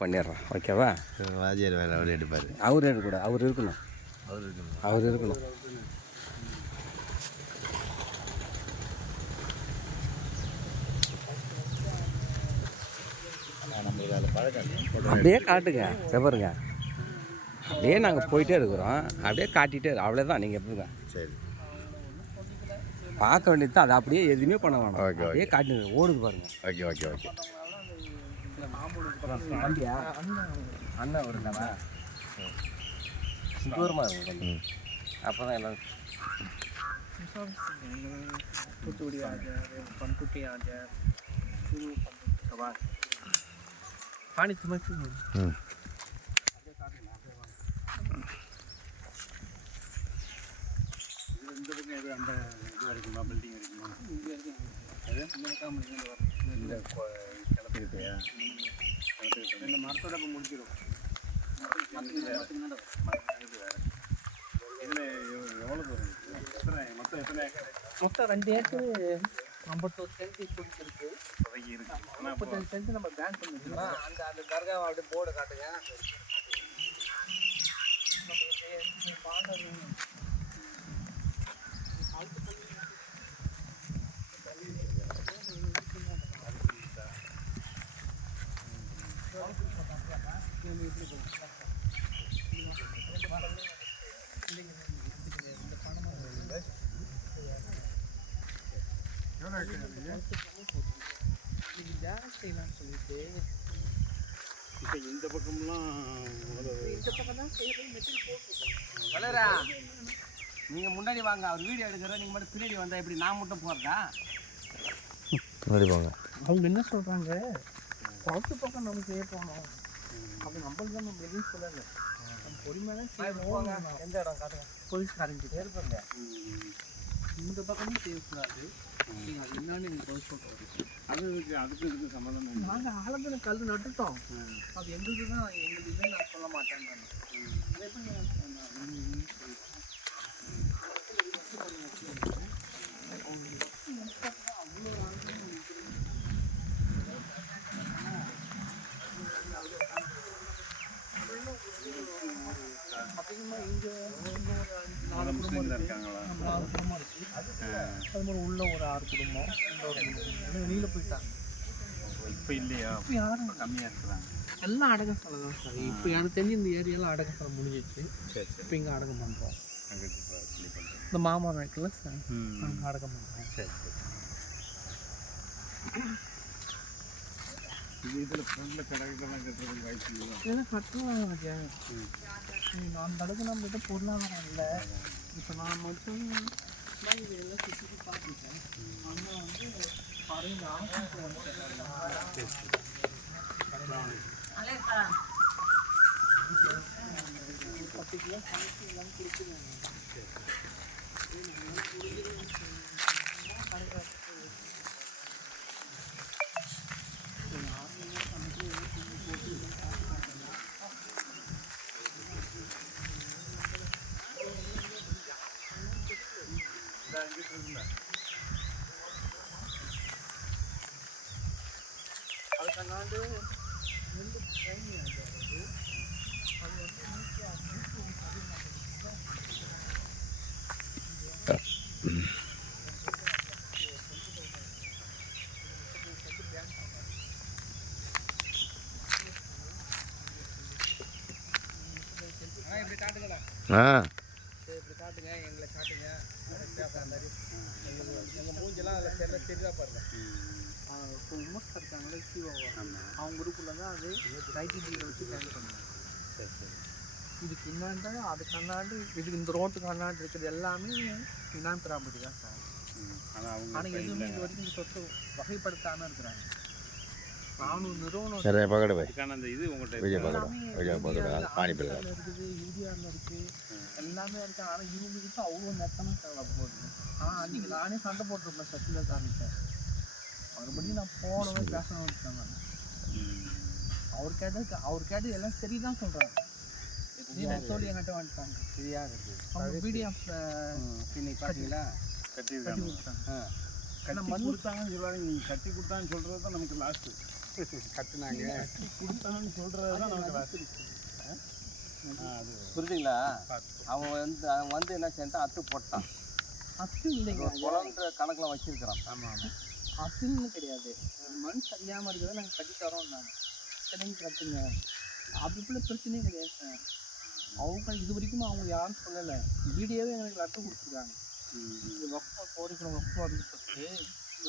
பண்ணிடுறேன். ஓகேவா? வாஜியார் வேறு அவர் எடுப்பார். அவர் எடுக்கக்கூடாது. அவர் இருக்கணும். அவர் இருக்கணும். அப்படியே காட்டுங்க செவருங்க. அப்படியே நாங்கள் போயிட்டே இருக்கிறோம். அப்படியே காட்டிகிட்டே அவ்வளோதான். நீங்கள் எப்படிங்க சரி பார்க்க வேண்டியது தான். அதை அப்படியே எதுவுமே பண்ண வேணாம். ஓகே அப்படியே காட்டி ஓடுது பாருங்க. Okay okay okay. வண்டியா அண்ணன் வருங்களா? தூரமாக இருக்கும் கொஞ்சம். அப்போ தான் எல்லாம் தூத்துக்குடி ஆஜர், பண்ருட்டி ஆஜர், பாணி சுமக்கு. இந்த பக்கம் எது அந்த இது வரைக்குமா, பில்டிங் வரைக்குமா? இங்கே வரைக்கும் இந்த கிளப்பிக்கிட்டே இந்த மரத்தோட இப்போ முடிச்சிடும். இதில் எவ்வளோ தூரம் எத்தனை மொத்தம் எத்தனை ஏக்கர்? மொத்தம் 2 ஏக்கர் 51 சென்ட் பிடிச்சிருக்கு. இருக்கு 55 சென்ட் நம்ம பேங்க் பண்ணிருக்கோம். அந்த அந்த தர்கா அப்படியே போர்டை காட்டுங்க. சொல்லிட்டு இப்போ இந்த பக்கம்லாம் இந்த பக்கம் தான் செய்யறது மெட்டீரியல் போட்டுருக்கோம். வளரா நீங்கள் முன்னாடி வாங்க. அவர் வீடியோ எடுக்கிறோம். நீங்கள் மட்டும் பின்னாடி வந்தால் எப்படி நான் மட்டும் போகிறதா? முன்னாடி போங்க. அவங்க என்ன சொல்கிறாங்க, குளத்து பக்கம் நமக்கு போகணும். அப்போ நம்மளுக்கு தான் நம்ம எதுவும் சொல்லலை. நம்ம பொறுமையாக எந்த இடம் காட்டுங்க. போலீஸ்காரங்கிட்டே இருப்பாங்க. இந்த பக்கமும் பேசுகிறாரு. நீங்கள் அது என்னன்னு எனக்கு பதில் சொல்கிறாரு. அதுக்கு இதுக்கு சம்மந்தம். நாங்கள் ஆலம்பரம் கல் நட்டுட்டோம். அது எங்களுக்கு தான் எங்களுக்கு நான் சொல்ல மாட்டேன். அதே அதிகமாக இங்கே ஒரு 4 குடும்பம் இருக்காங்களா? 4 குடும்பம் இருக்குது. அது மாதிரி உள்ள ஒரு 6 குடும்பம், வெளியில் போயிட்டாங்க. இப்போ இல்லையா? இப்போ யாரும் கம்மியாக இருக்கிறாங்க. எல்லாம் அடக்கசாலை தான் சார். இப்போ எனக்கு தெரிஞ்சு இந்த ஏரியாவில் அடக்கசாலை முடிஞ்சிச்சு. சரி சரி. இப்போ இங்கே அடக்கம் பண்ணுறோம். இந்த மாமரம் இருக்குல்ல சார், நாங்கள் அடக்கம் பண்ணுறோம். சரி சரி. இதில் ஃப்ரெண்டில் கடைகள்லாம் கட்டுறதுக்கு வாய்ப்பு இல்லை. இதெல்லாம் கட்டலாம். அந்த அளவுக்கு நம்மகிட்ட பொருளாதாரம் இல்லை. இப்போ நான் மட்டும் இதெல்லாம் சுற்றி பார்த்துட்டேன். ஆனால் வந்து பறையில் ஆஃபீஸில் வந்துட்டேன். 10 கிலோ சமைச்சு எல்லாம் கொடுத்துருவாங்க. அதுக்கண்ணாண்டு நெல் ட்ரைன் ஆகுது. அது வந்து 160 இப்படி காட்டுங்களா? இப்படி காட்டுங்க, எங்களை காட்டுங்க. எங்கள் மூஞ்செல்லாம் அதில் தெரியுதா பாருங்க. இப்போ விமர்சனம் இருக்காங்களே சிஓவா, அவங்க குரூப்பில் தான் அது ஐடிடியில் வச்சு ஜாயின் பண்ணுவாங்க. சரி சரி. இதுக்கு இன்னாண்டு அதுக்கு அண்ணாண்டு இதுக்கு இந்த ரோட்டுக்கு அண்ணாண்டு இருக்கிறது எல்லாமே இனாம் ப்ராப்பர்ட்டி தான் சார். ஆனால் எதுவுமே இது வரைக்கும் இந்த சொத்து வகைப்படுத்தாமல் இருக்கிறாங்க. நானும் நிறுவனம் அந்த இது உங்கள்கிட்ட இருக்குது, இந்தியாவில் இருக்குது, எல்லாமே இருக்குது. ஆனால் இவங்களுக்கு அவ்வளோ நெத்தமாக தேவை போகுது. ஆனால் அன்றைக்கி நானே சண்டை போட்டிருப்பேன் சத்தியில் காரணத்தை. மறுபடியும் நான் போனவே பேசணும் வச்சுக்கேன். நான் அவர் கேட்டது எல்லாம் சரி தான் சொல்கிறேன். சொல்லி என்கிட்ட வந்துட்டாங்க. சரியாக இருக்குது. அவங்க பிடிஎஃப் இன்னைக்கு பார்த்தீங்களா கட்டி கொடுத்தாங்க. கட்டி கொடுத்தாங்கன்னு சொல்லுவாங்க. நீங்கள் கட்டி கொடுத்தான்னு சொல்கிறது தான் நமக்கு லாஸ்ட்டு. கட்டுனாங்க கொடுத்தாங்கன்னு சொல்கிறது தான் நமக்கு புரியுதுங்களா? அவன் வந்து என்ன செஞ்சான், அத்து போட்டான். அத்து இல்லைங்க, குளம்ன்ற கணக்கில் வச்சிருக்கிறான். ஆமாம் அத்துன்னு கிடையாது. மண் சரியாமல் இருக்கிறத நாங்கள் கட்டி தரோம். நாங்கள் சரிங்க கட்டுங்க அதுக்குள்ள பிரச்சனையே கிடையாது சார். அவங்க இது வரைக்கும் அவங்க யாரும் சொல்லலை. வீடியோவே எங்களுக்கு லெட்டர் கொடுத்துருக்காங்க. இது வக்ஃபா கோரிக்கணும் வக்ஃபா அப்படின்னு சொல்லிட்டு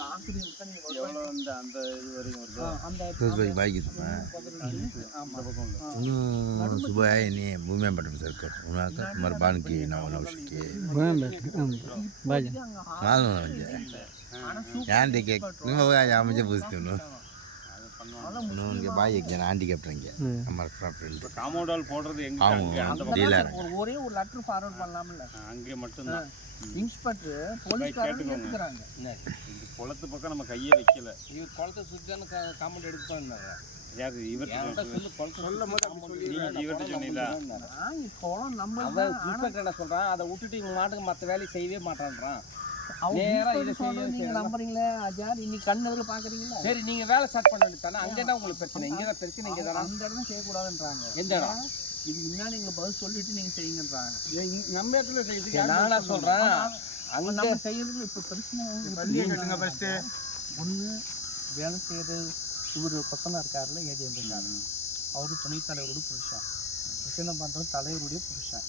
ஆசிரியர் தான் நீங்கள் எவ்வளோ அந்த இது வரைக்கும் வருது அந்த ಇನ್ನೂ ಸುಬಾಯಿನಿ ಭೂಮಿ ಪಟ್ಟಣ ಸರ್ಕಾರ ಉನಾಕ ತುಮಾರ ಬಾನ್ಕಿ ನಾವು ನೌಶಿಕೆ ಮಾಲು ಯಾಂಡಿ ಕೇಕ್ ನೀವು ಯಾಮಜೆ ಬೂಸ್ತೀವಿ உனக்கு பாய் எக்ஜான் ஆண்டி கேப்டங்க நம்ம ஃப்ரெண்ட் காம்பவுண்ட் வால் போடுறது எங்க அவங்க டீலர் ஒரே ஒரு லெட்டர் ஃபார்வர்ட் பண்ணலாம்ல. அங்கே மட்டும்தான் இன்ஸ்பெக்டர் போலீஸ்காரங்க எடுத்துக்கிறாங்க. இந்த குளத்து பக்கம் நம்ம கையே வைக்கல. இவர் குளத்தை சுற்றியான காமெண்ட் எடுப்பான்னாங்க. யாரு இவர்கிட்ட சொல்லு, குளத்தை சொல்லும் போது அப்படி சொல்லி இவர்கிட்ட சொன்னீங்களா? குளம் நம்ம இன்ஸ்பெக்டர் என்ன சொல்கிறான், அதை விட்டுட்டு இவங்க மாட்டுக்கு மற்ற வேலையை செய்யவே மாட்டான்றான். நீங்க நம்புறீங்களா அஜார்? இன்னைக்கு கண்ணு பாக்குறீங்களா? சரி, நீங்க வேலை ஸ்டார்ட் பண்ண வேண்டியதானே. அங்கே தான் உங்களுக்கு பிரச்சனை, இங்கே தான் பிரச்சனை. இங்கே தானே அந்த இடம் செய்யக்கூடாதுன்றாங்க. எந்த இடம்? இதுக்கு முன்னாடி எங்களுக்கு பதில் சொல்லிட்டு நீங்க செய்யுங்கன்றாங்க. நம்ம இடத்துல செய்யுது. நானா சொல்றேன், அங்கே நம்ம செய்யறதுல இப்போ பிரச்சனை ஒன்று வேலை செய்யறது. இவர் பசங்க இருக்காருல, ஏடிஎம் இருக்காரு, அவரு துணைத் தலைவரோட புருஷன், பிரச்சனை பண்றது தலைவருடைய புருஷன்.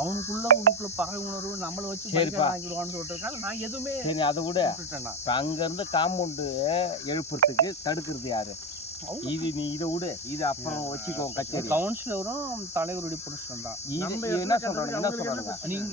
அவனுக்குள்ள உனக்குள்ள பகை உணர்வு நம்மளை வச்சு வாங்கிடுவான்னு சொல்லிட்டு நான் எதுவுமே சரி அதை விட அங்கேருந்து காம்பவுண்டு எழுப்புறதுக்கு தடுக்கிறது யாரு? இது நீ இதை விடு, இது அப்புறம் வச்சுக்கோ. கச்சேரி கவுன்சிலரும் தலைவருடைய புருஷன் தான். என்ன சொல்றாங்க, என்ன சொல்றாங்க?